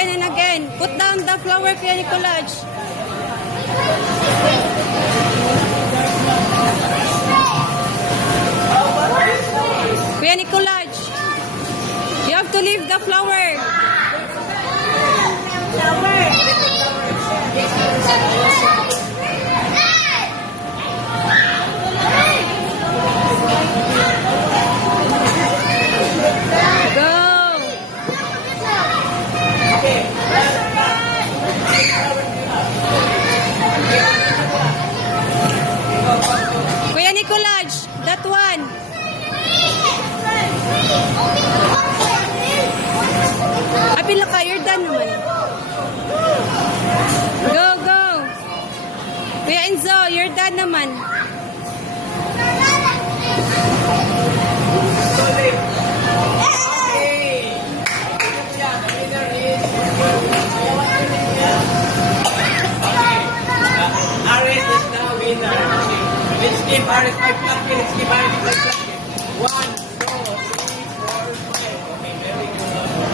again and again. Put down the flower, Kuya Nicolaj. Kuya Nicolaj, you have to leave the flower. Kuya Nicolaj, that one. Apil ka, you're done naman. Go, go. Kuya Enzo, you're done naman.